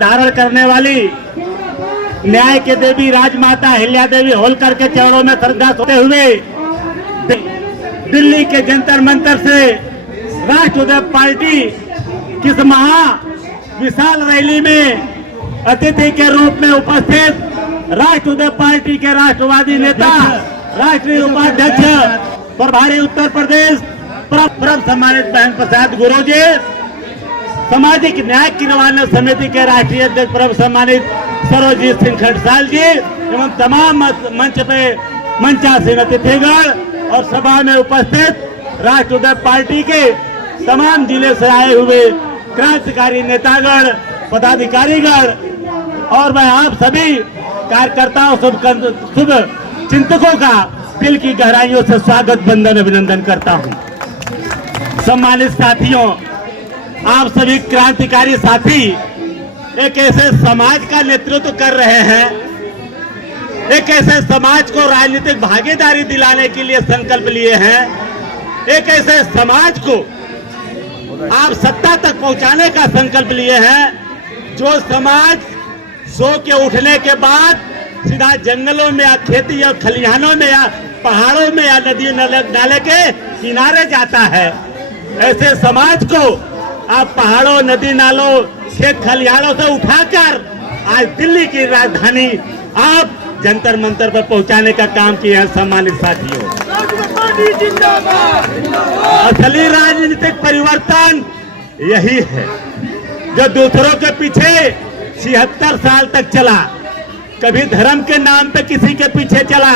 धारण करने वाली न्याय के देवी राजमाता अहिल्या देवी होलकर के चरणों में श्रद्धा होते हुए दिल्ली के जंतर मंतर से राष्ट्रवादी पार्टी किस महा विशाल रैली में अतिथि के रूप में उपस्थित राष्ट्रवादी पार्टी के राष्ट्रवादी नेता राष्ट्रीय उपाध्यक्ष प्रभारी उत्तर प्रदेश परम सम्मानित बहन प्रसाद गुरु जी, सामाजिक न्याय क्रियान्वयन समिति के राष्ट्रीय अध्यक्ष परम सम्मानित सरोजीत सिंह खंडसाल जी एवं तमाम मंच पे मंचासीन अतिथिगण और सभा में उपस्थित राष्ट्रवादी पार्टी के तमाम जिले से आए हुए क्रांतिकारी नेतागण, पदाधिकारीगण और मैं आप सभी कार्यकर्ताओं शुभ चिंतकों का दिल की गहराइयों से स्वागत वंदन अभिनंदन करता हूं। सम्मानित साथियों, आप सभी क्रांतिकारी साथी एक ऐसे समाज का नेतृत्व कर रहे हैं, एक ऐसे समाज को राजनीतिक भागीदारी दिलाने के लिए संकल्प लिए हैं, एक ऐसे समाज को आप सत्ता तक पहुंचाने का संकल्प लिए हैं जो समाज सो के उठने के बाद सीधा जंगलों में या खेती या खलिहानों में या पहाड़ों में या नदी नाले के किनारे जाता है। ऐसे समाज को आप पहाड़ों, नदी नालों, खेत खलिहानों से उठाकर आज दिल्ली की राजधानी आप जंतर मंतर पर पहुंचाने का काम किए हैं। सम्मानित साथियों, असली राजनीतिक परिवर्तन यही है जो दूसरों के पीछे 76 साल तक चला। कभी धर्म के नाम पे किसी के पीछे चला,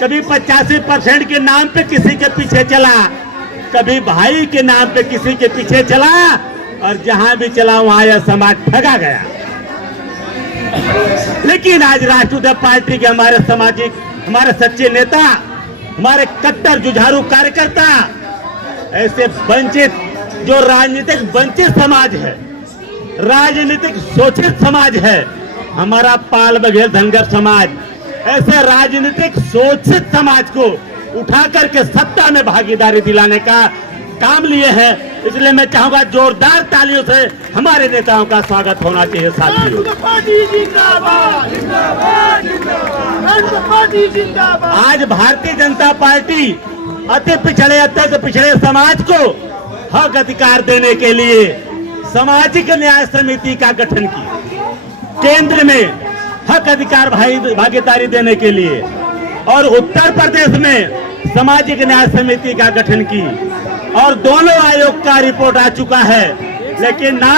कभी 85% के नाम पे किसी के पीछे चला, कभी भाई के नाम पे किसी के पीछे चला और जहां भी चला वहां यह समाज ठगा गया। लेकिन आज राष्ट्रवादी पार्टी के हमारे सच्चे नेता, हमारे कट्टर जुझारू कार्यकर्ता, ऐसे वंचित जो राजनीतिक वंचित समाज है, राजनीतिक शोषित समाज है, हमारा पाल बघेल धनगर समाज, ऐसे राजनीतिक शोषित समाज को उठा करके सत्ता में भागीदारी दिलाने का काम लिए हैं। इसलिए मैं चाहूंगा जोरदार तालियों से हमारे नेताओं का स्वागत होना चाहिए। साथियों, आज भारतीय जनता पार्टी अति पिछड़े, अत्यंत पिछड़े समाज को हक अधिकार देने के लिए सामाजिक न्याय समिति का गठन की, केंद्र में हक अधिकार भागीदारी देने के लिए, और उत्तर प्रदेश में सामाजिक न्याय समिति का गठन की, और दोनों आयोग का रिपोर्ट आ चुका है। लेकिन ना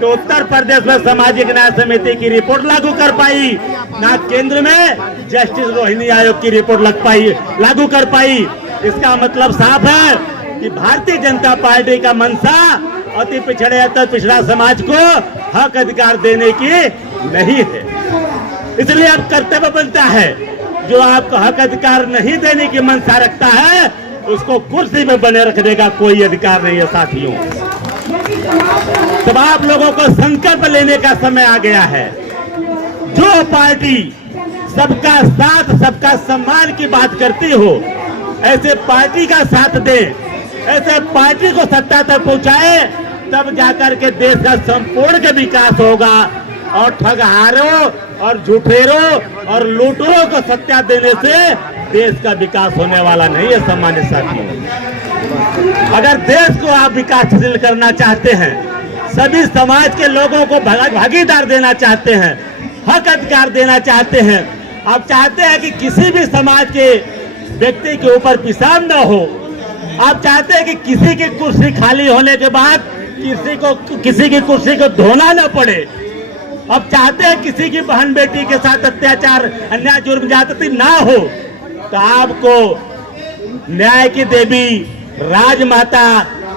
तो उत्तर प्रदेश में सामाजिक न्याय समिति की रिपोर्ट लागू कर पाई, ना केंद्र में जस्टिस रोहिणी आयोग की रिपोर्ट लागू कर पाई। इसका मतलब साफ है कि भारतीय जनता पार्टी का मंशा अति पिछड़े, अति पिछड़ा समाज को हक अधिकार देने की नहीं है। इसलिए अब कर्तव्य बनता है, जो आपको हक अधिकार नहीं देने की मंशा रखता है उसको कुर्सी में बने रखने का कोई अधिकार नहीं है। साथियों, तब आप लोगों को संकल्प लेने का समय आ गया है। जो पार्टी सबका साथ, सबका सम्मान की बात करती हो, ऐसे पार्टी का साथ दे, ऐसे पार्टी को सत्ता तक पहुंचाए, तब जाकर के देश का संपूर्ण विकास होगा। और ठगहारों और झूठेरों और लूटरों को सत्ता देने से देश का विकास होने वाला नहीं है। सम्मानित साथियों, अगर देश को आप विकासशील करना चाहते हैं, सभी समाज के लोगों को भागीदार देना चाहते हैं, हक अधिकार देना चाहते हैं, आप चाहते हैं कि किसी भी समाज के व्यक्ति के ऊपर पिशाब न हो, आप चाहते हैं कि किसी की कुर्सी खाली होने के बाद किसी की कुर्सी को धोना न पड़े, अब चाहते हैं किसी की बहन बेटी के साथ अत्याचार, अन्याय, जुर्म, ज्यादती ना हो, तो आपको न्याय की देवी राजमाता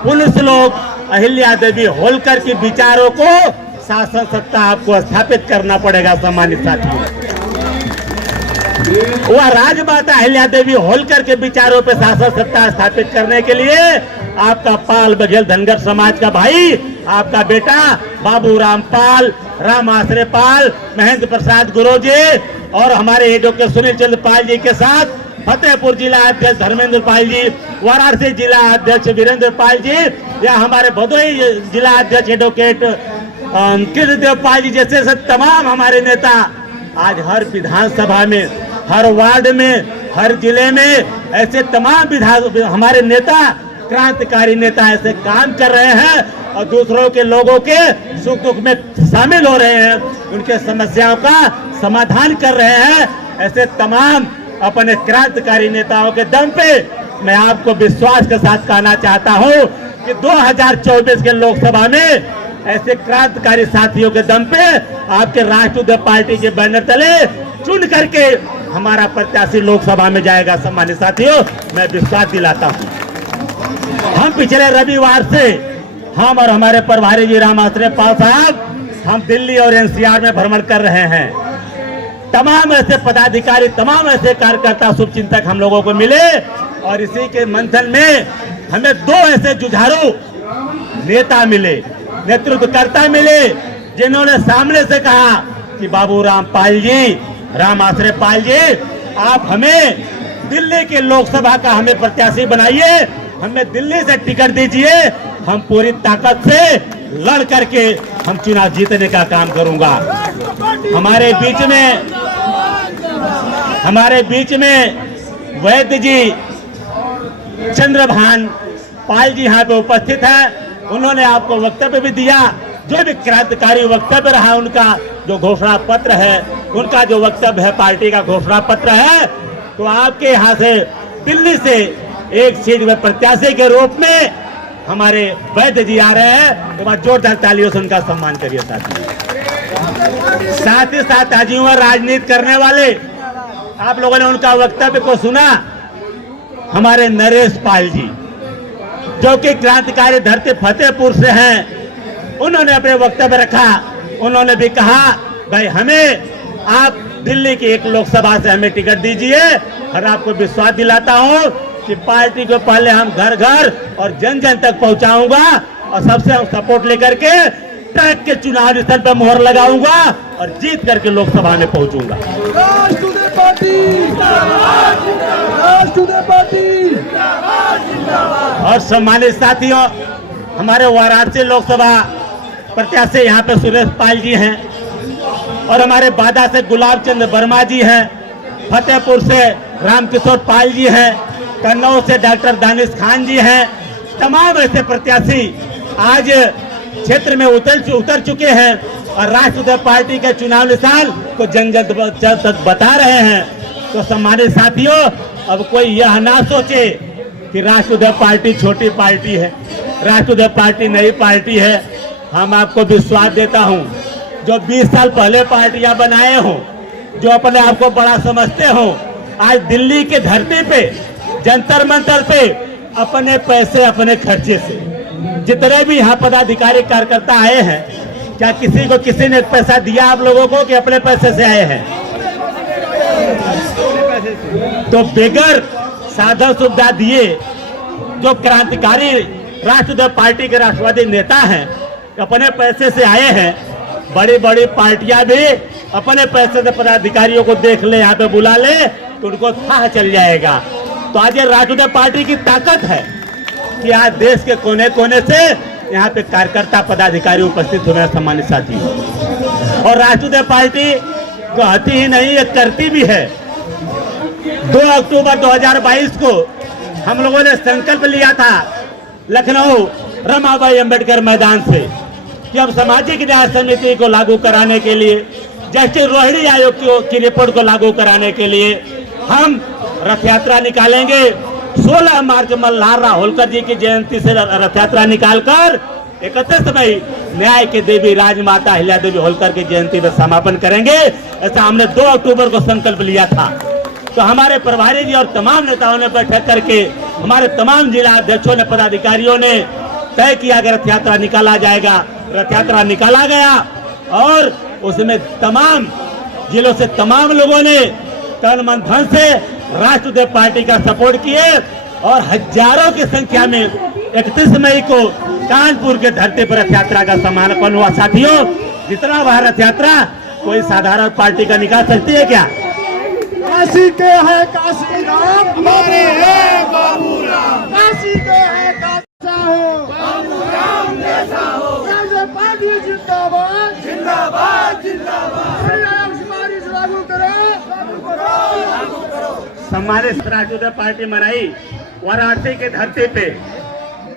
पुण्यश्लोक अहिल्या देवी होलकर के विचारों को शासन सत्ता आपको स्थापित करना पड़ेगा। सम्मानित साथियों, वह राजमाता अहिल्या देवी होलकर के विचारों पे शासन सत्ता स्थापित करने के लिए आपका पाल बघेल धनगर समाज का भाई, आपका बेटा बाबू रामपाल, राम आश्रय पाल, महेंद्र प्रसाद गुरु जी और हमारे डॉक्टर सुनील चंद्र पाल जी के साथ फतेहपुर जिला अध्यक्ष धर्मेंद्र पाल जी, वाराणसी जिला अध्यक्ष वीरेंद्र पाल जी, या हमारे भदोही जिला अध्यक्ष एडवोकेट कृष्णदेव पाल जी जैसे से तमाम हमारे नेता आज हर विधानसभा में, हर वार्ड में, हर जिले में ऐसे तमाम हमारे नेता, क्रांतिकारी नेता ऐसे काम कर रहे हैं और दूसरों के लोगों के सुख दुख में शामिल हो रहे हैं, उनके समस्याओं का समाधान कर रहे हैं। ऐसे तमाम अपने क्रांतिकारी नेताओं के दम पे मैं आपको विश्वास के साथ कहना चाहता हूं कि 2024 के लोकसभा में ऐसे क्रांतिकारी साथियों के दम पे आपके राष्ट्रीय पार्टी के बैनर तले चुन करके हमारा प्रत्याशी लोकसभा में जाएगा। सम्मानित साथियों, मैं विश्वास दिलाता हूं। हम पिछले रविवार से हम और हमारे प्रभारी जी राम आश्रय पाल साहब हम दिल्ली और एनसीआर में भ्रमण कर रहे हैं। तमाम ऐसे पदाधिकारी, तमाम ऐसे कार्यकर्ता, शुभचिंतक हम लोगों को मिले और इसी के मंथन में हमें दो ऐसे जुझारू नेता मिले, नेतृत्वकर्ता मिले, जिन्होंने सामने से कहा कि बाबू राम पाल जी, राम आश्रय पाल जी, आप हमें दिल्ली के लोकसभा का हमें प्रत्याशी बनाइए, हमें दिल्ली से टिकट दीजिए, हम पूरी ताकत से लड़ करके हम चुनाव जीतने का काम करूंगा। हमारे बीच में वैद्य जी, चंद्रभान पाल जी यहाँ पे उपस्थित है। उन्होंने आपको वक्तव्य भी दिया, जो भी क्रांतिकारी वक्तव्य रहा, उनका जो घोषणा पत्र है, उनका जो वक्तव्य है, पार्टी का घोषणा पत्र है, तो आपके यहाँ से दिल्ली से एक सीट में प्रत्याशी के रूप में हमारे वैद्य जी आ रहे हैं। तो जोरदार तालियों से उनका सम्मान करिए। साथ ही साथ आजीवन राजनीति करने वाले, आप लोगों ने उनका वक्तव्य को सुना, हमारे नरेश पाल जी जो कि क्रांतिकारी धरती फतेहपुर से हैं, उन्होंने अपने वक्तव्य रखा। उन्होंने भी कहा, भाई हमें आप दिल्ली की एक लोकसभा से हमें टिकट दीजिए और आपको विश्वास दिलाता हूं कि पार्टी को पहले हम घर घर और जन जन तक पहुंचाऊंगा और सबसे हम सपोर्ट लेकर के ट्रैक के चुनाव स्थल पर मोहर लगाऊंगा और जीत करके लोकसभा में पहुंचूंगा। और सम्मानित साथियों, हमारे वाराणसी लोकसभा प्रत्याशी यहाँ पे सुरेश पाल जी हैं और हमारे बादा से गुलाब चंद वर्मा जी हैं, फतेहपुर से रामकिशोर पाल जी हैं, कन्नौज से डॉक्टर दानिश खान जी हैं। तमाम ऐसे प्रत्याशी आज क्षेत्र में उतर चुके हैं और राष्ट्रीय पार्टी के चुनाव निशान को जन जन तक बता रहे हैं। तो सम्मानित साथियों, अब कोई यह ना सोचे कि राष्ट्रीय पार्टी छोटी पार्टी है, राष्ट्रीय पार्टी नई पार्टी है। हम आपको विश्वास देता हूं, जो 20 साल पहले पार्टियां बनाए हों, जो अपने आप को बड़ा समझते हों, आज दिल्ली के धरती पे, जंतर मंतर पे अपने पैसे, अपने खर्चे से जितने भी यहाँ पदाधिकारी कार्यकर्ता आए हैं, क्या किसी ने पैसा दिया आप लोगों को कि अपने पैसे से आए हैं? तो बगैर साधन सुविधा दिए जो क्रांतिकारी राष्ट्रीय पार्टी के राष्ट्रवादी नेता हैं, अपने पैसे से आए हैं। बड़ी बड़ी पार्टियां भी अपने पैसे से पदाधिकारियों को देख ले, यहाँ पे बुला ले, तो उनको था चल जाएगा। तो आज ये राष्ट्रीय पार्टी की ताकत है कि आज देश के कोने कोने से यहाँ पे कार्यकर्ता पदाधिकारी उपस्थित हुए हैं। सम्मानित साथी, और राष्ट्रीय पार्टी कहती ही नहीं, ये करती भी है। 2 अक्टूबर 2022 को हम लोगों ने संकल्प लिया था लखनऊ रमाबाई अंबेडकर मैदान से कि हम सामाजिक न्याय समिति को लागू कराने के लिए, जस्टिस रोहिणी आयोग की रिपोर्ट को लागू कराने के लिए हम रथ यात्रा निकालेंगे। 16 मार्च मल्हार होलकर जी की जयंती से रथ यात्रा निकालकर 31 मई न्याय के देवी राजमाता अहिल्या देवी होलकर की जयंती में समापन करेंगे। ऐसा हमने 2 अक्टूबर को संकल्प लिया था। तो हमारे प्रभारी जी और तमाम नेताओं ने बैठक करके, हमारे तमाम जिला अध्यक्षों ने, पदाधिकारियों ने तय किया कि रथ यात्रा निकाला जाएगा। रथ यात्रा निकाला गया और उसमें तमाम जिलों से तमाम लोगों ने तन मन धन से राष्ट्रीय पार्टी का सपोर्ट किए और हजारों की संख्या में 31 मई को कानपुर के धरती पर रथ यात्रा का समापन हुआ। साथियों, जितना बड़ा रथ यात्रा कोई साधारण पार्टी का निकाल सकती है क्या? काशी के है काशी राम, हमारे है बाबू राम। काशी के है काशी हो, बाबू राम जैसा हो। पार्टी जिंदाबाद जिंदाबाद जिंदाबाद। सिफारिश लागू करो। सम्मानित राष्ट्रीय पार्टी मनाई वाराणसी की धरती पे